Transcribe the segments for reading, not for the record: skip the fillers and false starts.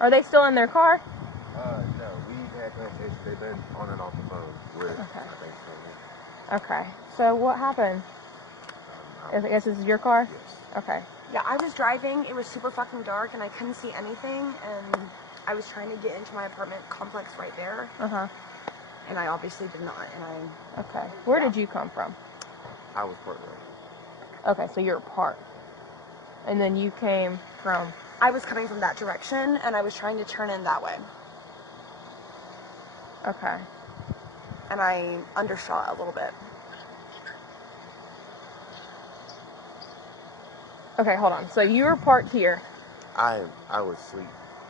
Are they still in their car? No. We had communication. They've been on and off the phone with, Okay. I think, so. Okay. So what happened? I guess this is your car? Yes. Okay. Yeah, I was driving. It was super fucking dark, and I couldn't see anything, and I was trying to get into my apartment complex right there. Uh-huh. And I obviously did not, and I... Okay. Where did you come from? I was part of it. Okay, so you're parked. And then you came from... I was coming from that direction, and I was trying to turn in that way. Okay. And I undershot a little bit. Okay, hold on. So you were parked here. I was asleep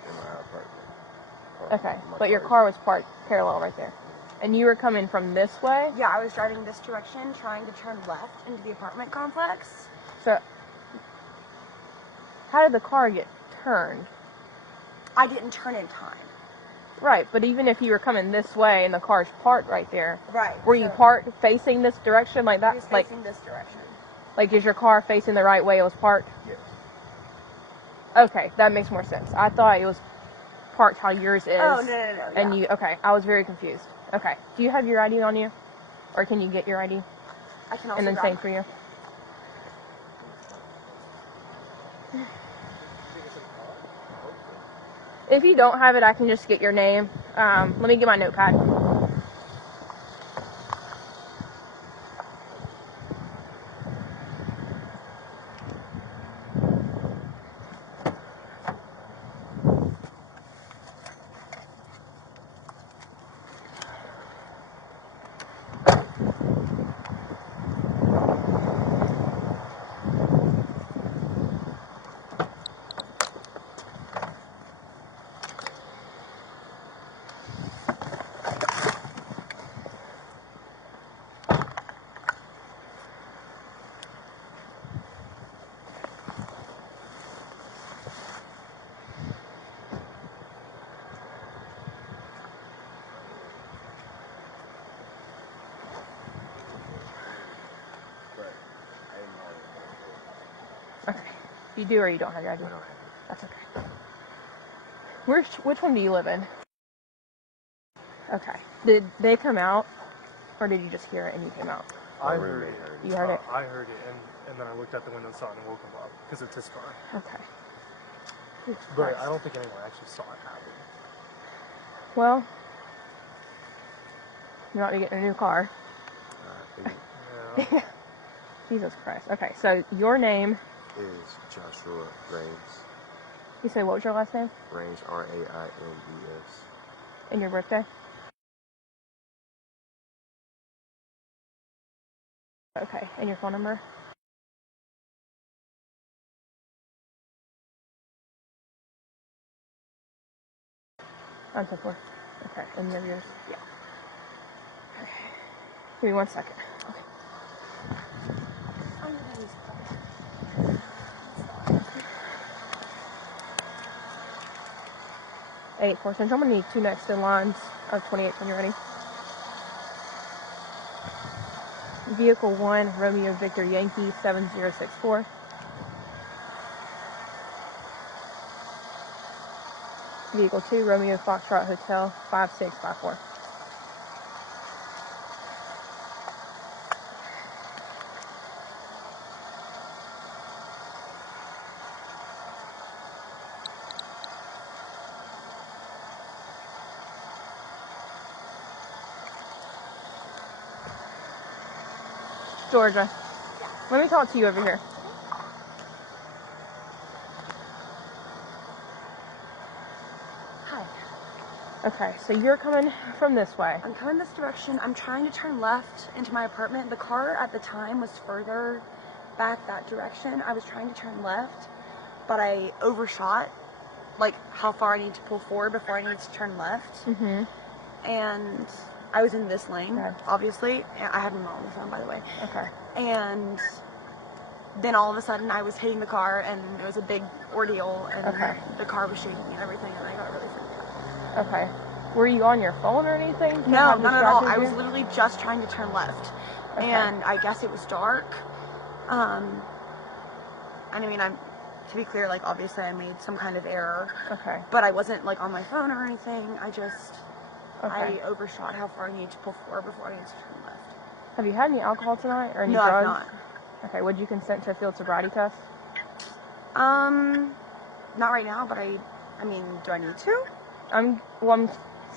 in my apartment. Okay, but your car was parked parallel right there. And you were coming from this way? Yeah, I was driving this direction, trying to turn left into the apartment complex. So, how did the car get turned? I didn't turn in time. Right, but even if you were coming this way and the car's parked right there, right? Were you parked facing this direction like that? I was facing this direction. Like, is your car facing the right way it was parked? Yes. Okay, that makes more sense. I thought it was parked how yours is. Oh, no. And okay, I was very confused. Okay, do you have your ID on you? Or can you get your ID? I can also and then grab same it. for you. If you don't have it, I can just get your name. Let me get my notepad. Okay. You do or you don't have your ID? I don't have it. That's okay. Which one do you live in? Okay. Did they come out, or did you just hear it and you came out? I heard it. You heard it? I heard it, and then I looked out the window and saw it and woke him up, because it's his car. Okay. But I don't think anyone actually saw it happen. Well, you might be getting a new car. Yeah. Jesus Christ. Okay, so your name is Joshua Raines. You say what was your last name? Raines, R-A-I-N-E-S. And your birthday? Okay, and your phone number? On to 4. Okay, and you have yours? Yeah. Okay. Give me 1 second. Okay. 8-4 Central. I'm going to need 2 next in lines of 28 when you're ready. Vehicle 1, Romeo Victor Yankee 7064. Vehicle 2, Romeo Foxtrot Hotel 5654. Georgia. Let me talk to you over here. Hi. Okay, so you're coming from this way. I'm coming this direction. I'm trying to turn left into my apartment. The car at the time was further back that direction. I was trying to turn left, but I overshot, like, how far I need to pull forward before I need to turn left. Mm-hmm. And I was in this lane, Okay. Obviously. I have them on the phone, by the way. Okay. And then all of a sudden I was hitting the car, and it was a big ordeal, and the car was shaking and everything, and I got really freaked out. Okay. Were you on your phone or anything? No, not at all. I was literally just trying to turn left. Okay. And I guess it was dark. And I mean, to be clear, like, obviously I made some kind of error. Okay. But I wasn't, like, on my phone or anything. Okay. I overshot how far I needed to pull forward before I needed to turn left. Have you had any alcohol tonight or any No, drugs? I've not. Okay. Would you consent to a field sobriety test? Not right now, but I mean, do I need to? I'm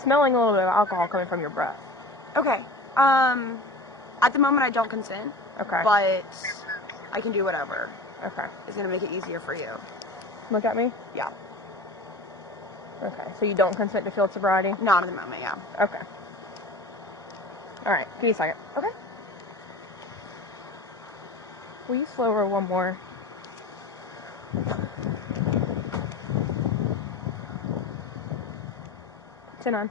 smelling a little bit of alcohol coming from your breath. Okay. At the moment I don't consent. Okay. But I can do whatever. Okay. It's gonna make it easier for you. Look at me? Yeah. Okay. So you don't consent to field sobriety? Not at the moment, yeah. Okay. Alright, give me a second. Okay. Will you slow roll one more? 10-9.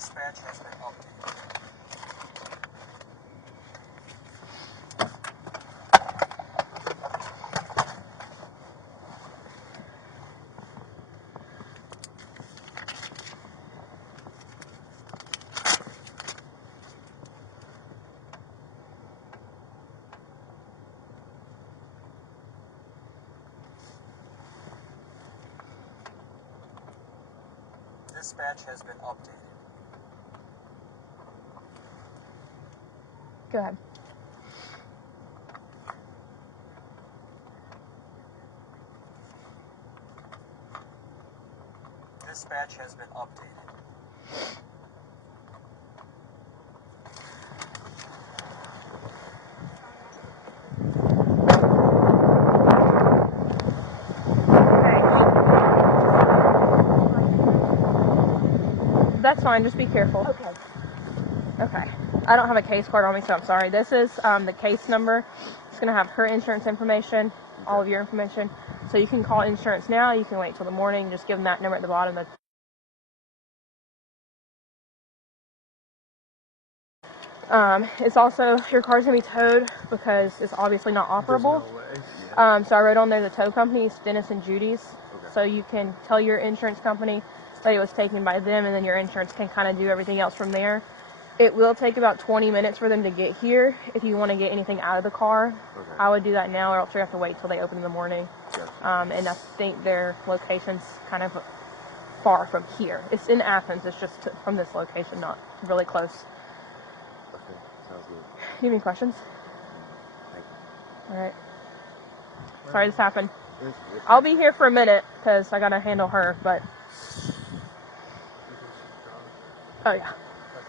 Dispatch has been updated. Dispatch has been updated. Go ahead. Dispatch has been updated. That's fine, just be careful. Okay. Okay. I don't have a case card on me, so I'm sorry. This is the case number. It's going to have her insurance information, all of your information. So you can call insurance now. You can wait till the morning. Just give them that number at the bottom. It's also, your car's going to be towed because it's obviously not operable. So I wrote on there the tow company is Dennis and Judy's. Okay. So you can tell your insurance company that it was taken by them, and then your insurance can kind of do everything else from there. It will take about 20 minutes for them to get here. If you want to get anything out of the car, Okay. I would do that now, or else you have to wait till they open in the morning. Gotcha. And I think their location's kind of far from here. It's in Athens. It's just from this location, not really close. Okay, sounds good. Do you have any questions? Thank you. All right. Sorry this happened. It's I'll be here for a minute because I got to handle her, but... Oh, yeah.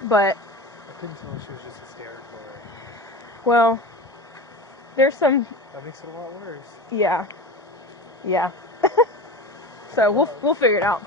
But... I couldn't tell if she was just hysterical or... Well, there's some... That makes it a lot worse. Yeah. Yeah. So we'll figure it out.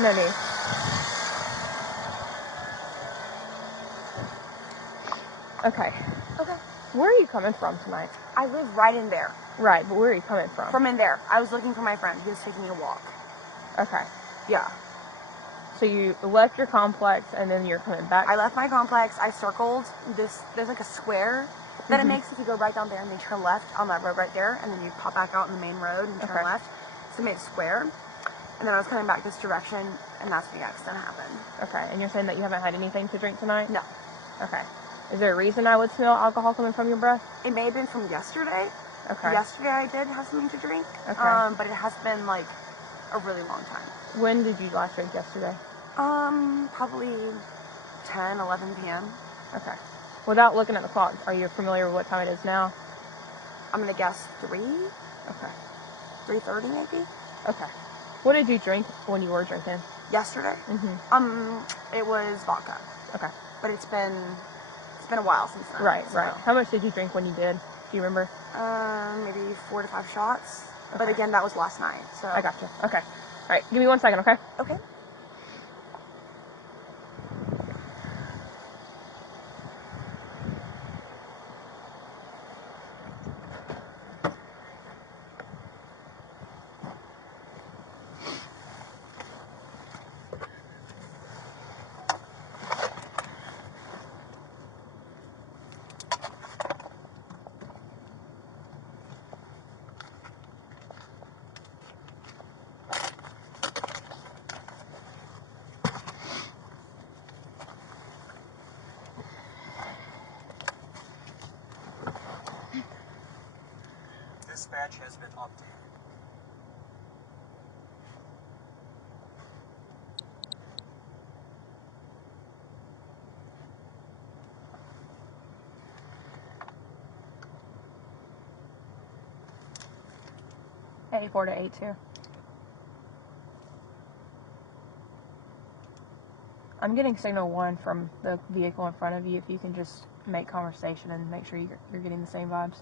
No need. Okay. Okay. Where are you coming from tonight? I live right in there. Right, but where are you coming from? From in there. I was looking for my friend. He was taking a walk. Okay. Yeah. So you left your complex and then you're coming back? I left my complex. I circled this. There's like a square that it makes if you go right down there and then turn left on that road right there, and then you pop back out on the main road and turn left. So it made a square. And then I was coming back this direction, and that's when the accident happened. Okay. And you're saying that you haven't had anything to drink tonight? No. Okay. Is there a reason I would smell alcohol coming from your breath? It may have been from yesterday. Okay. Yesterday I did have something to drink. Okay. But it has been like a really long time. When did you last drink yesterday? Probably 10, 11 p.m. Okay. Without looking at the clock, are you familiar with what time it is now? I'm gonna guess 3, Okay. 3:30 maybe. Okay. What did you drink when you were drinking? Yesterday? It was vodka. Okay. But it's been a while since then. Right, so. right. How much did you drink when you did? Do you remember? Maybe 4 to 5 shots. Okay. But again, that was last night. So I gotcha. Okay. All right. Give me 1 second, okay? Okay. Dispatch has been updated. A4 to A2. I'm getting signal 1 from the vehicle in front of you. If you can just make conversation and make sure you're getting the same vibes.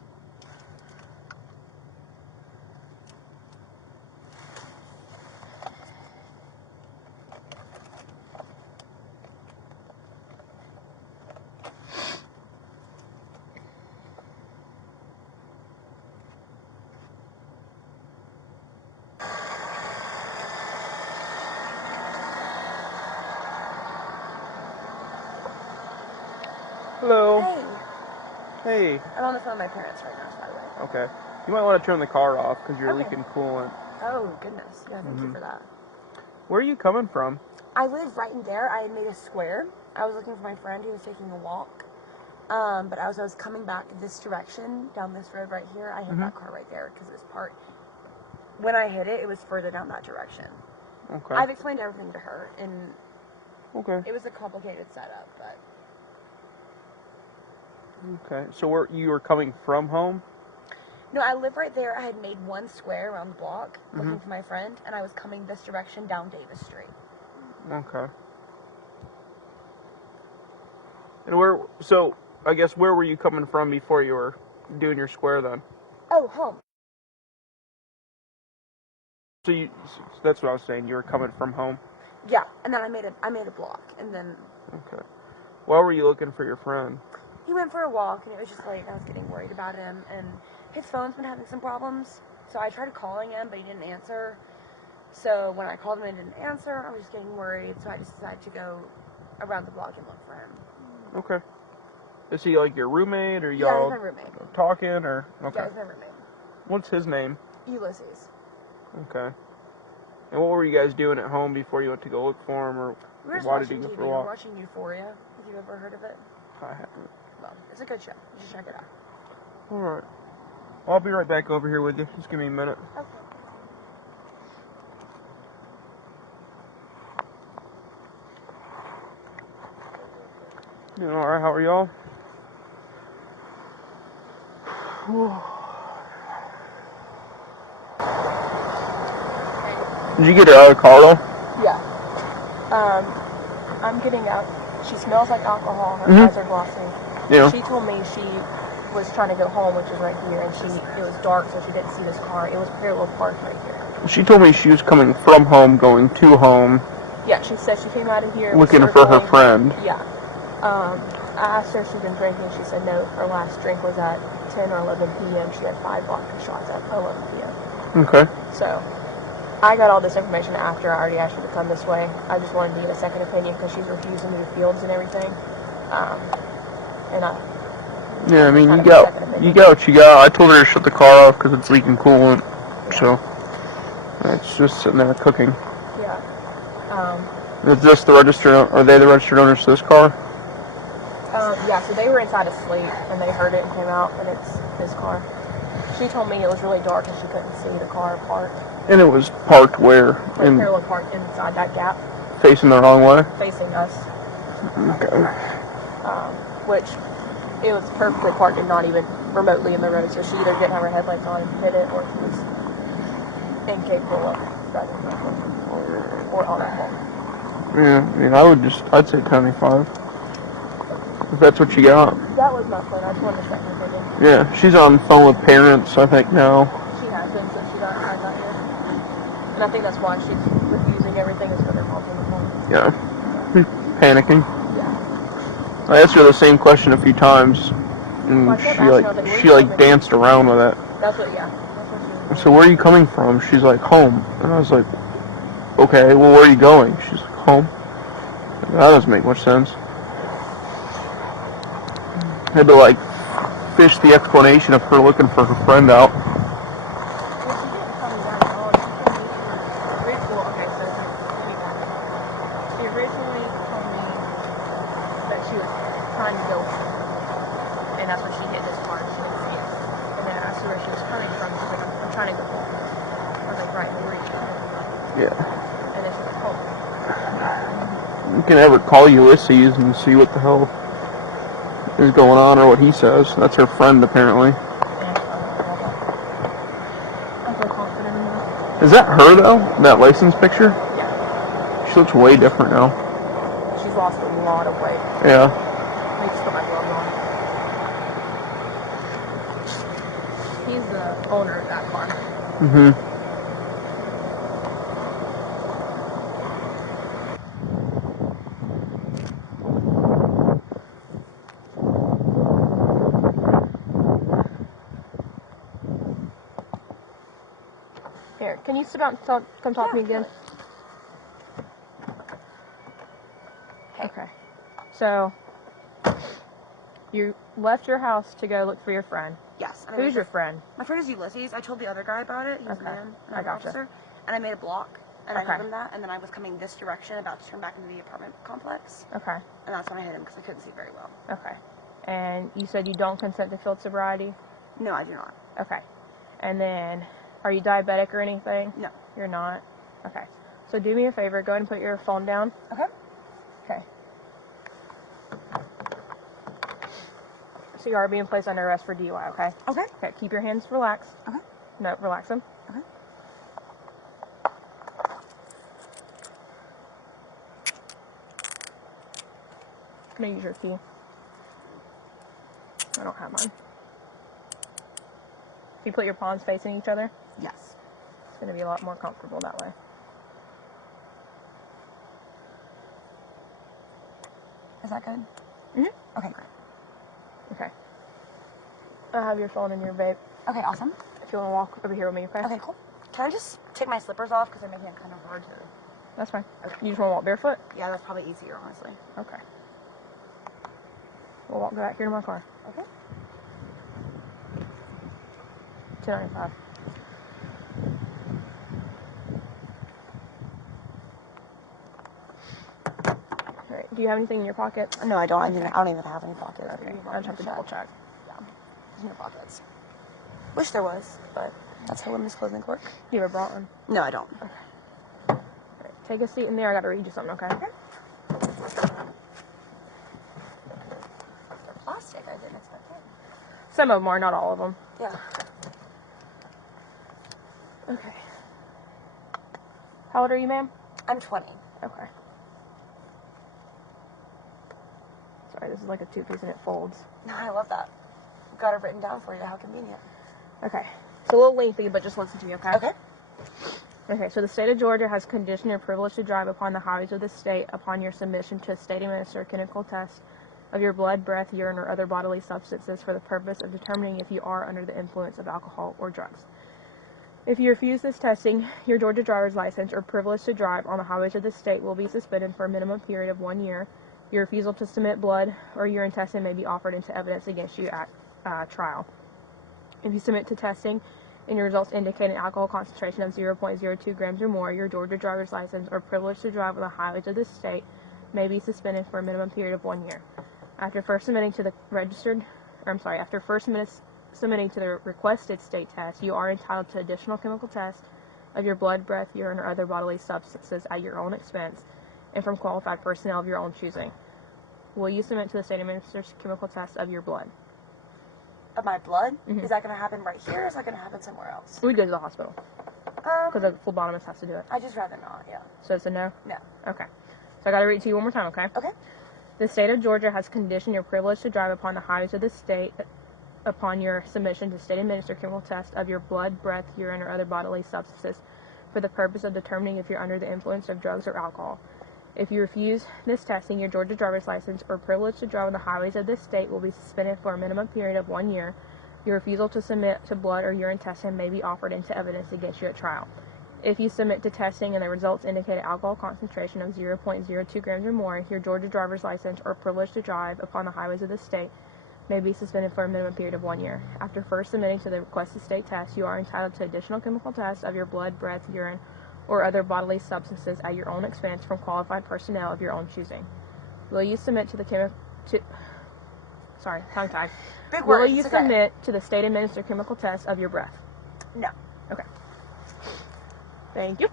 Hello. Hey. Hey. I'm on the phone with my parents right now, by the way. Okay. You might want to turn the car off because you're Okay. leaking coolant. Oh, goodness. Yeah, thank you for that. Where are you coming from? I live right in there. I had made a square. I was looking for my friend. He was taking a walk. But as I was coming back this direction, down this road right here, I hit that car right there because it was parked. When I hit it, it was further down that direction. Okay. I've explained everything to her, and Okay. it was a complicated setup, but... Okay. So you were coming from home? No, I live right there. I had made one square around the block looking for my friend, and I was coming this direction down Davis Street. Okay. And so I guess where were you coming from before you were doing your square then? Oh, home. So that's what I was saying. You were coming from home? Yeah, and then I made a block, and then Okay. Why were you looking for your friend? he went for a walk, and it was just late, and I was getting worried about him, and his phone's been having some problems, so I tried calling him, but he didn't answer. So when I called him and he didn't answer, I was just getting worried, so I just decided to go around the block and look for him. Okay. Is he like your roommate or Yeah, he's y'all my roommate. talking or? Okay. Yeah, he's my roommate. What's his name? Ulysses. Okay. And what were you guys doing at home before you went to go look for him, or We were just why did watching you go TV. for a We were walk? watching Euphoria. Have you ever heard of it? I haven't. Well, it's a good show. You should check it out. All right. I'll be right back over here with you. Just give me a minute. Okay. Doing all right? How are y'all? Did you get out of the car though? Yeah. I'm getting out. She smells like alcohol. Her eyes are glossy. Yeah. She told me she was trying to go home, which is right here, and it was dark, so she didn't see this car. It was parallel parked right here. She told me she was coming from home, going to home, Yeah, she said she came out of here looking for her circling. friend. Yeah. I asked her if she'd been drinking. She said no. Her last drink was at 10 or 11 p.m. She had 5 vodka shots at 11 p.m. Okay. So, I got all this information after I already asked her to come this way. I just wanted to get a second opinion because she's refusing to do fields and everything. Yeah, I mean, you got what you got. I told her to shut the car off because it's leaking coolant. Yeah. So, it's just sitting there cooking. Yeah. Is this the registered? Are they the registered owners to this car? Yeah, so they were inside asleep and they heard it and came out, and it's his car. She told me it was really dark and she couldn't see the car parked. And it was parked where? Like parallel parked inside that gap. Facing the wrong way? Facing us. Okay. Which it was perfectly parked and not even remotely in the road, so she either didn't have her headlights on and hit it, or she was incapable of driving correctly or on that phone. Yeah, I'd say 10-5. If that's what you got. That was my plan. I just wanted a second opinion. Yeah, she's on the phone with parents, I think, now. She has been since I got here. And I think that's why she's refusing everything, is because her mom's on the phone. Yeah. Panicking. Yeah. I asked her the same question a few times, and Well, she danced around with it. That's what she was So where are you coming from? She's like, home. And I was like, okay, well, where are you going? She's like, home. That doesn't make much sense. Had to fish the explanation of her looking for her friend out. She originally told me that she was trying to go home, and that's when she hit this car and she didn't see it. And then I asked her where she was coming from. She's like, I'm trying to go home. I was like, right, where are you going? Yeah. And then she was home. You can ever call Ulysses and see what the hell is going on, or what he says. That's her friend, apparently. I feel confident in that. Is that her, though? That license picture? Yeah. She looks way different now. She's lost a lot of weight. Yeah. I need to put my gloves on. He's the owner of that car. Mm-hmm. Here, can you sit down and come talk to me again? Okay. So, you left your house to go look for your friend. Yes. Who's your friend? My friend is Ulysses. I told the other guy about it. He was a man, I gotcha. officer. And I made a block, and I Okay. told him that, and then I was coming this direction, about to turn back into the apartment complex. Okay. And that's when I hit him, because I couldn't see very well. Okay. And you said you don't consent to field sobriety? No, I do not. Okay. And then, are you diabetic or anything? No. You're not? Okay. So do me a favor, go ahead and put your phone down. Okay. Okay. So you are being placed under arrest for DUI, okay? Okay. Okay, keep your hands relaxed. Okay. No, relax them. Okay. Can I use your key? I don't have mine. If you put your palms facing each other, Yes. it's going to be a lot more comfortable that way. Is that good? Mm-hmm. Okay, great. Okay. I have your phone and your vape. Okay, awesome. If you want to walk over here with me, okay? Okay, cool. Can I just take my slippers off, because they're making it kind of hard to... That's fine. Okay. You just want to walk barefoot? Yeah, that's probably easier, honestly. Okay. We'll walk back here to my car. Okay. 295. Alright, do you have anything in your pocket? No, I don't. I don't even have any pockets. Okay, I just have to double check. Yeah. There's no pockets. Wish there was, but that's how women's clothing work. You ever brought one? No, I don't. Alright, take a seat in there. I gotta read you something, okay? Plastic, I didn't expect that. Some of them are, not all of them. Yeah. Okay. How old are you, ma'am? I'm 20. Okay. Sorry, this is like a two-piece and it folds. No, I love that. Got it written down for you. How convenient. Okay. It's a little lengthy, but just listen to me, okay? Okay. Okay, so the state of Georgia has conditioned your privilege to drive upon the highways of the state upon your submission to a state-administered clinical test of your blood, breath, urine, or other bodily substances for the purpose of determining if you are under the influence of alcohol or drugs. If you refuse this testing, your Georgia driver's license or privilege to drive on the highways of the state will be suspended for a minimum period of 1 year. Your refusal to submit blood or urine testing may be offered into evidence against you at trial. If you submit to testing and your results indicate an alcohol concentration of 0.02 grams or more, your Georgia driver's license or privilege to drive on the highways of the state may be suspended for a minimum period of 1 year. After first submitting to the submitting to the requested state test, you are entitled to additional chemical tests of your blood, breath, urine, or other bodily substances at your own expense and from qualified personnel of your own choosing. Will you submit to the state administered chemical test of your blood? Of my blood? Mhm. Is that going to happen right here, or is that going to happen somewhere else? We go to the hospital because a phlebotomist has to do it. I just rather not, yeah. So it's a no? No. Okay. So I got to read it to you one more time, okay? Okay. The state of Georgia has conditioned your privilege to drive upon the highways of the state upon your submission to state-administered chemical test of your blood, breath, urine, or other bodily substances for the purpose of determining if you're under the influence of drugs or alcohol. If you refuse this testing, your Georgia driver's license or privilege to drive on the highways of this state will be suspended for a minimum period of 1 year. Your refusal to submit to blood or urine testing may be offered into evidence against you at trial. If you submit to testing and the results indicate an alcohol concentration of 0.02 grams or more, your Georgia driver's license or privilege to drive upon the highways of the state may be suspended for a minimum period of 1 year. After first submitting to the requested state test, you are entitled to additional chemical tests of your blood, breath, urine, or other bodily substances at your own expense from qualified personnel of your own choosing. Will you submit to the tongue-tied. Big Will words, you it's okay. submit to the state-administered chemical test of your breath? No. Okay. Thank you.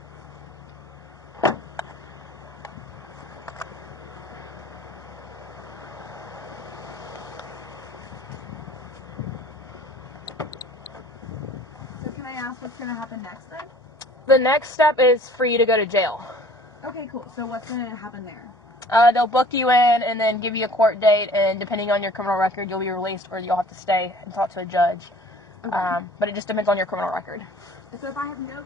So can I ask what's going to happen next then? The next step is for you to go to jail. Okay, cool. So what's going to happen there? They'll book you in and then give you a court date, and depending on your criminal record, you'll be released or you'll have to stay and talk to a judge. Okay. But it just depends on your criminal record. So if I have no criminal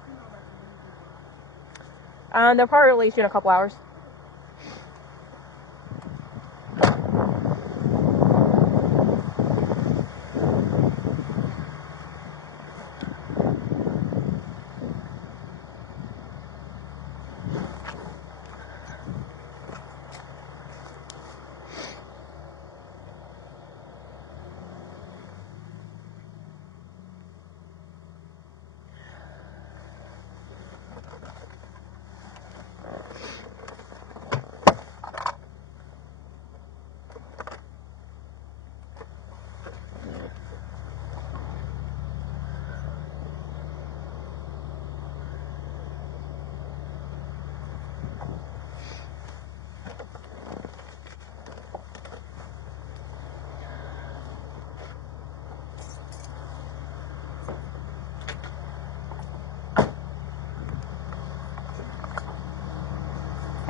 record? They'll probably release you in a couple hours.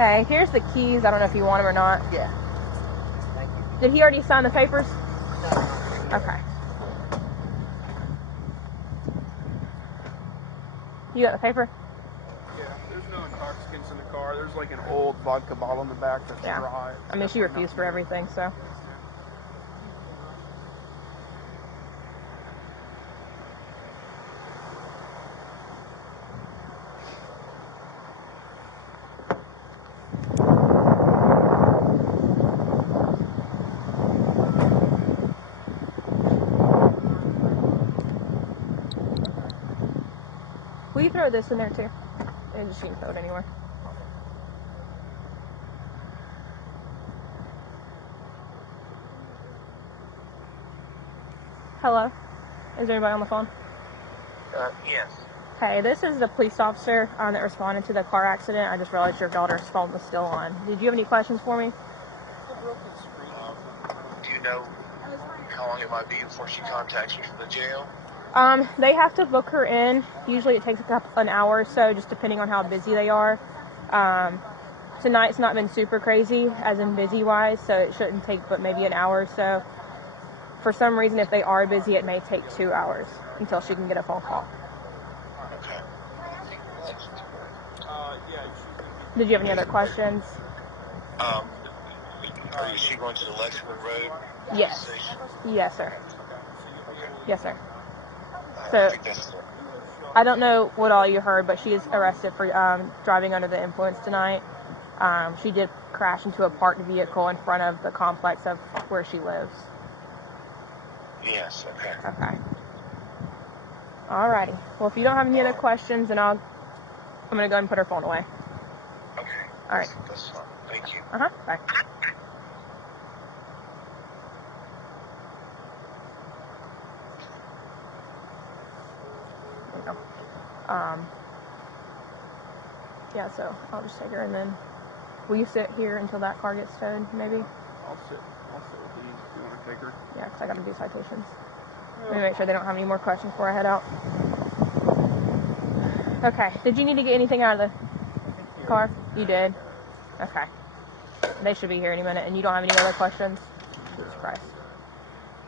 Okay, here's the keys. I don't know if you want them or not. Yeah. Thank you. Did he already sign the papers? No. Okay. You got the paper? Yeah, there's no intoxicants in the car. There's like an old vodka bottle in the back that's Yeah. dry. I mean, she refused for everything, so. Will you throw this in there too? And just you can throw it anywhere. Hello? Is there anybody on the phone? Yes. Okay, this is the police officer that responded to the car accident. I just realized your daughter's phone was still on. Did you have any questions for me? Do you know how long it might be before she contacts me from the jail? They have to book her in. Usually it takes an hour or so, just depending on how busy they are. Tonight's not been super crazy, as in busy-wise, so it shouldn't take but maybe an hour or so. For some reason, if they are busy, it may take 2 hours until she can get a phone call. Okay. Did you have any other questions? Is she going to the Lexington Road? Yes. Station? Yes, sir. Yes, sir. I So, think that's the... I don't know what all you heard, but she is arrested for driving under the influence tonight. She did crash into a parked vehicle in front of the complex of where she lives. Yes, okay. Okay. Alrighty. Well, if you don't have any other questions, then I'm going to go ahead and put her phone away. Okay. All right. That's fine. Thank you. Uh-huh. Bye. There we go. Yeah, so I'll just take her, and then will you sit here until that car gets towed, maybe? I'll sit with these if you want to take her. Yeah, because I got to do citations. Let me make sure they don't have any more questions before I head out. Okay. Did you need to get anything out of the car? You did? Okay. They should be here any minute, and you don't have any other questions? Jesus Christ.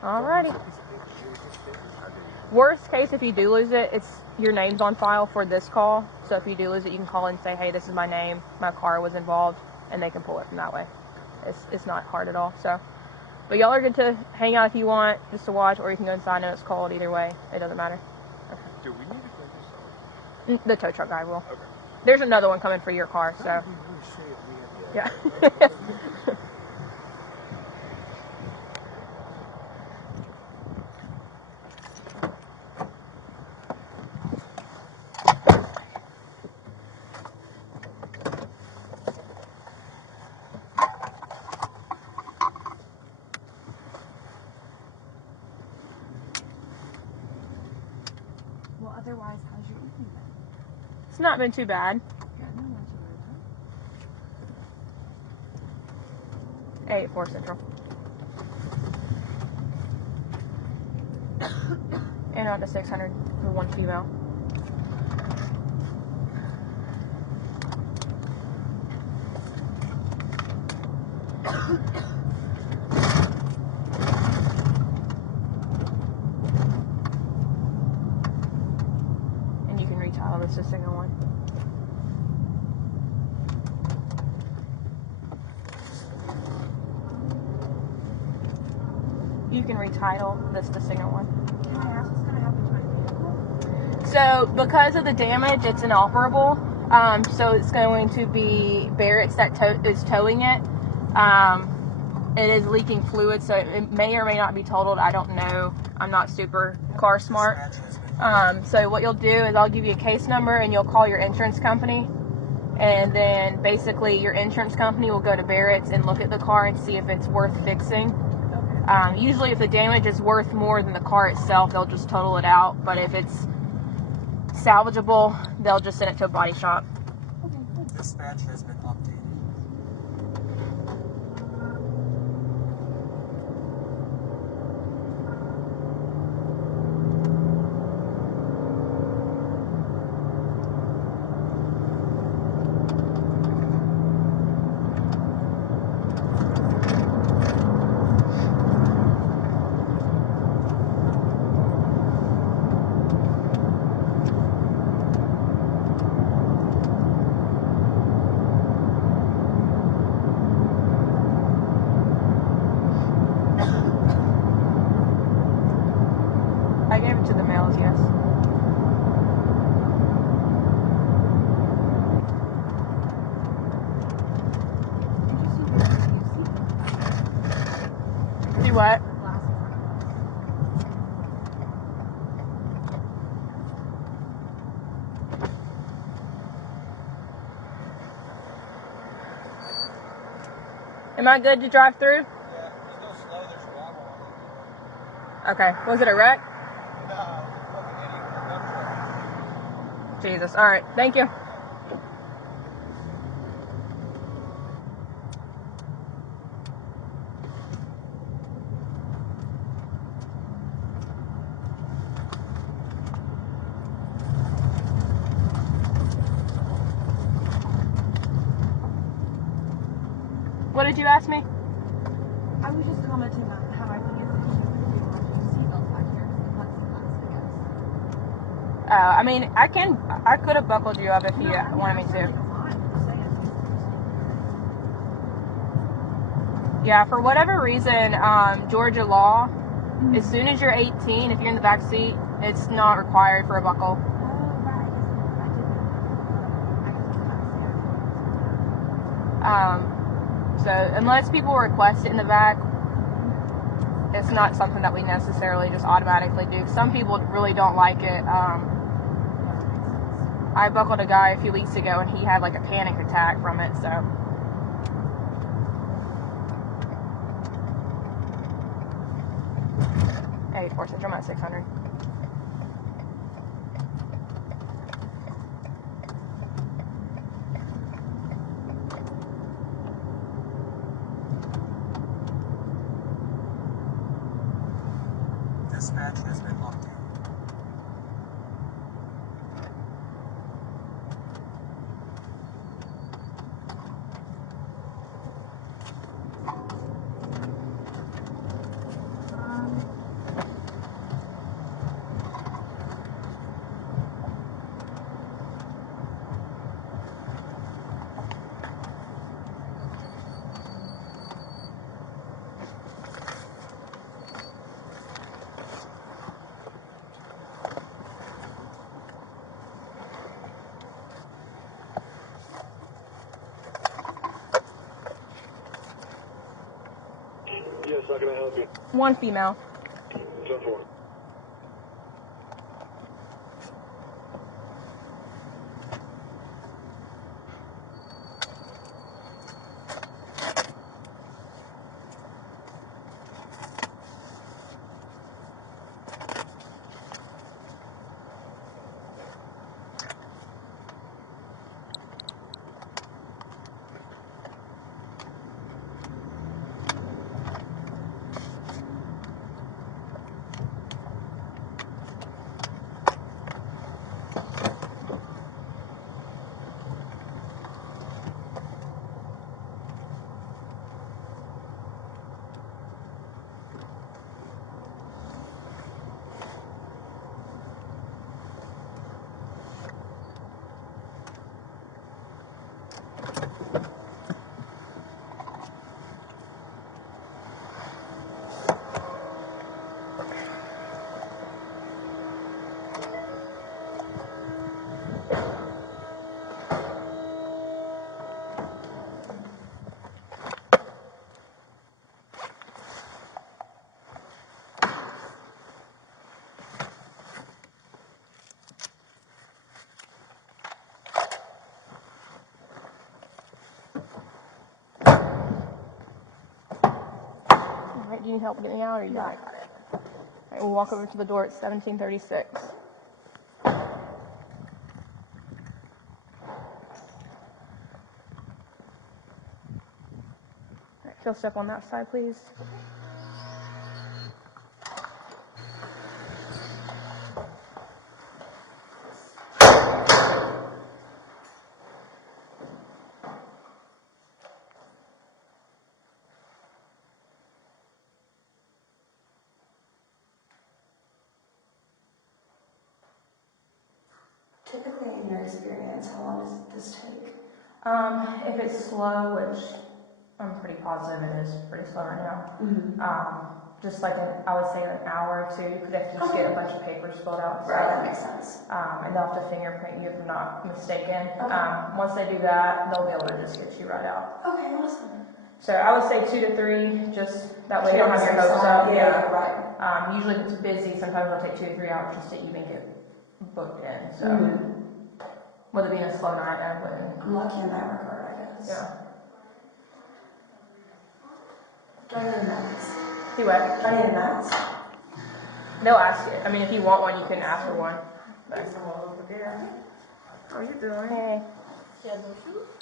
Alrighty. Worst case, if you do lose it, it's your name's on file for this call. So if you do lose it, you can call and say, hey, this is my name, my car was involved, and they can pull it from that way. It's not hard at all. So, but y'all are good to hang out if you want, just to watch, or you can go inside. I know it's cold either way. It doesn't matter. Okay. Do we need to go this The tow truck guy will. Okay. There's another one coming for your car, so. Yeah. Well, otherwise, how's your evening been? It's not been too bad. Yeah, no, not too bad. 8-4 Central. And on to 600 with 1 female. And you can retitle this to single one. You can retitle this to single one. Can I ask what's going to happen to my vehicle? So, because of the damage, it's inoperable. So it's going to be Barrett's that is towing it. It is leaking fluid, so it may or may not be totaled. I don't know. I'm not super car smart. So what you'll do is I'll give you a case number, and you'll call your insurance company. And then basically your insurance company will go to Barrett's and look at the car and see if it's worth fixing. Usually if the damage is worth more than the car itself, they'll just total it out. But if it's salvageable, they'll just send it to a body shop. Dispatch has been updated. I gave it to the males, yes. Do what? Am I good to drive through? Yeah, just go slow. There's gravel on it. Okay. Was it a wreck? No, fucking idiot with a dump truck. Jesus. All right. Thank you. What did you ask me? I was just commenting on how I think it's seatbelt factor. I mean, I could have buckled you up if you wanted me to. Fine, I'm just saying. Yeah, for whatever reason, Georgia law, as soon as you're 18, if you're in the back seat, it's not required for a buckle. So unless people request it in the back, it's not something that we necessarily just automatically do. Some people really don't like it. I buckled a guy a few weeks ago and he had like a panic attack from it, so. Hey, forces, I'm at 600. Dispatch has been locked in. Yes, how can I help you? One female. Go for it. Alright, do you need help getting out or you got it? Alright, we'll walk over to the door at 1736. Alright, Phil, step on that side, please. Typically, in your experience, how long does this take? If it's slow, which I'm pretty positive it is pretty slow right now, just like I would say an hour or two, because they have to just get a bunch of papers filled out. Right, that makes sense. And they'll have to fingerprint you if I'm not mistaken. Once they do that, they'll be able to just get you right out. Okay, awesome. So I would say 2 to 3, just that way you don't have your hopes up. Yeah, right. Usually if it's busy, sometimes it'll take 2 to 3 hours just to even get booked in. So with it being a slow night, I wouldn't. I'm lucky in that regard, I guess. Yeah. Do I need a mask? Do what? Do I need a mask? They'll ask you. I mean, if you want one, you can ask for one. But. How are you doing? Hey. Yeah, those shoes?